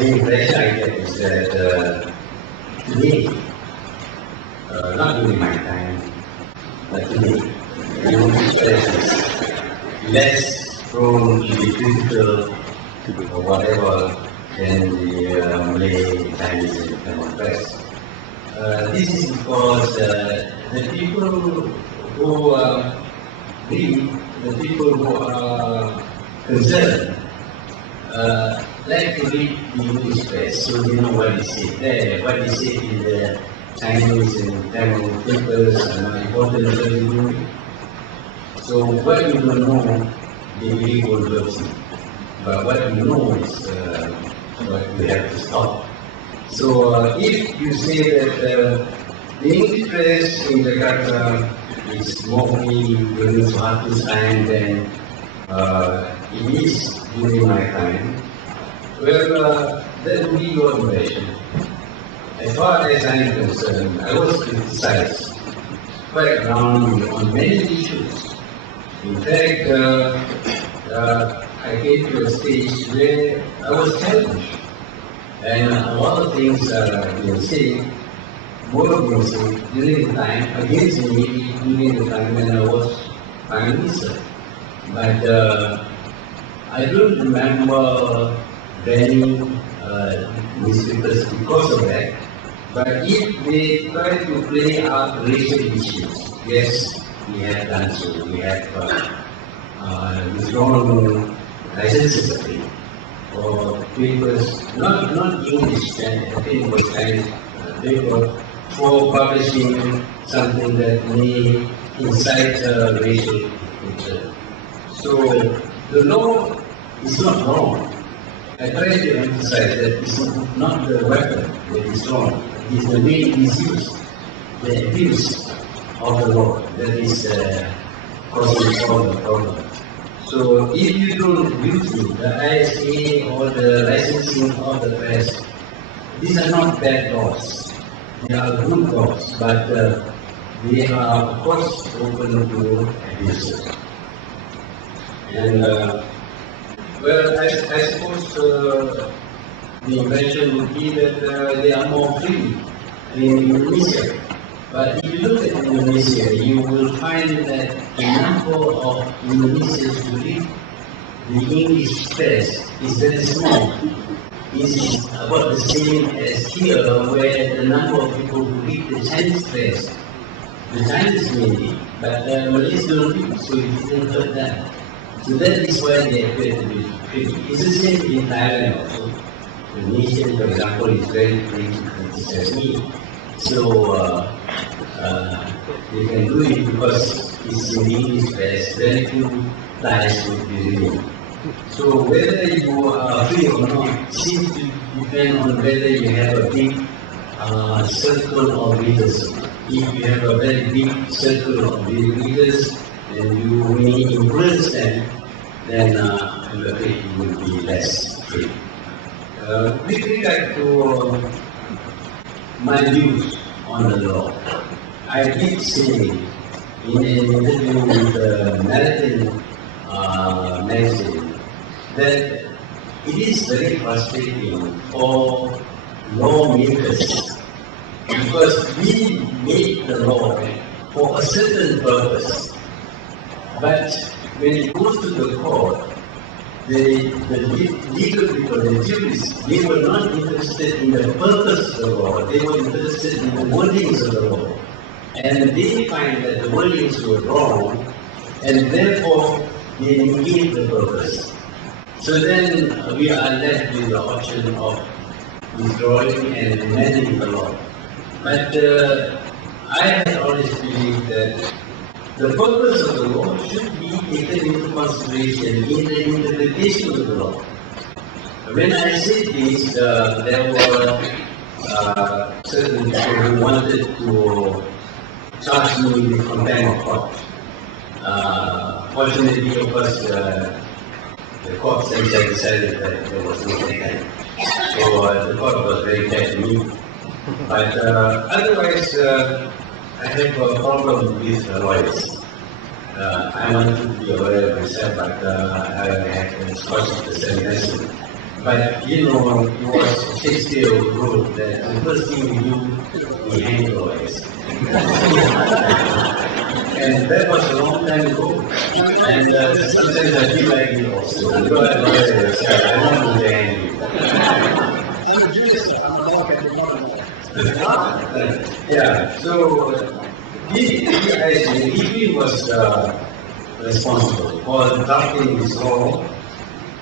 the impression I get is that today, not during my time, but today, the English press is less prone to be critical or whatever than the Malay, Chinese, and Tamil press. This is because the people who read, the people who are concerned, like to read the English press, so they know what is said there, what is said in the Chinese and Tamil papers are not important as they do. So what you don't know, they really won't love you. But what you know is what you have to stop. So if you say that the English press in Jakarta is mostly during Suharto's time than it is during my time, well, that would be your impression. As far as I am concerned, I was criticized quite roundly on many issues. In fact, I came to a stage where I was challenged. And a lot of things are being said, were being said during the time against me during the time when I was Prime Minister. But I don't remember banning newspapers because of that. But if they try to play up racial issues, yes, we have done so. We have withdrawn licenses again for papers, not English, I think it was Chinese paper, for publishing something that may incite racial hatred. So the law is not wrong. I try to emphasize that it's not the weapon that is wrong. It's the way it is used, the abuse of the law that is causing all the problem. So if you don't use it, the ISA or the licensing of the press, these are not bad laws. They are good laws, but they are of course open to abuse. And well, I suppose the impression would be that they are more free in Indonesia. But if you look at Indonesia, you will find that the number of Indonesians who read the English press is very small. It's about the same as here, where the number of people who read the Chinese press, the Chinese mainly, but the Malays don't read, so it didn't hurt that. So that is why they appear to be free. It's the same in Thailand also. The nation, for example, is very free to criticize me. So they can do it because it's in the English press, very few Thais would be reading. So whether you are free or not seems to depend on whether you have a big circle of readers. If you have a very big circle of readers, and you may influence them, then I'm afraid you will be less free. With regard to my views on the law, I did say in an interview with the Marathon magazine that it is very frustrating for lawmakers because we make the law for a certain purpose. But when it goes to the court, the legal people, the jurists, they were not interested in the purpose of the law, they were interested in the wordings of the law. And they find that the wordings were wrong, and therefore they negate the purpose. So then we are left with the option of withdrawing and amending the law. But I have always believed that the purpose of the law should be taken into consideration in the interpretation of the law. When I said this, there were certain people who wanted to charge me with contempt of court. Fortunately, of course, the court themselves decided that there was no contempt. So the court was very fair to me. But otherwise, I have a problem with lawyers. I want to be aware of myself, but I have a Scottish descent. But you know, it was Shakespeare who wrote that the first thing we do, we hang lawyers. And that was a long time ago. And sometimes I feel like it also. You are a lawyer yourself, I want to hang you. Yeah, so he was responsible for drafting this law.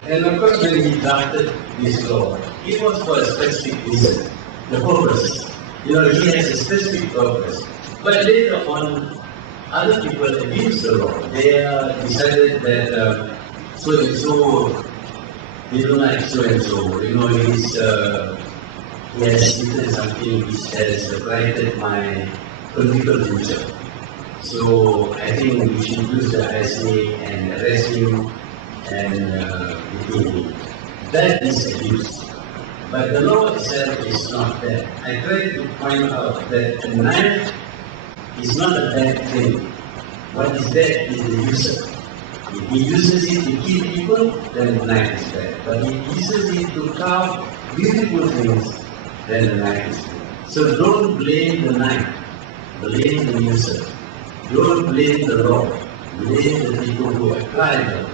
And of course, when he drafted this law, it was for a specific reason, the purpose. You know, he has a specific purpose. But later on, other people abused the law. They decided that so and so, they don't like so and so. You know, he has written something which has blighted my political future. So I think we should use the ISA and arrest him and detain him. That is abuse. But the law itself is not that. I tried to point out that a knife is not a bad thing. What is bad is the user. If he uses it to kill people, then the knife is bad. But if he uses it to carve beautiful things, then the knife is good. So don't blame the knife. Blame the user. Don't blame the law. Blame the people who apply the law.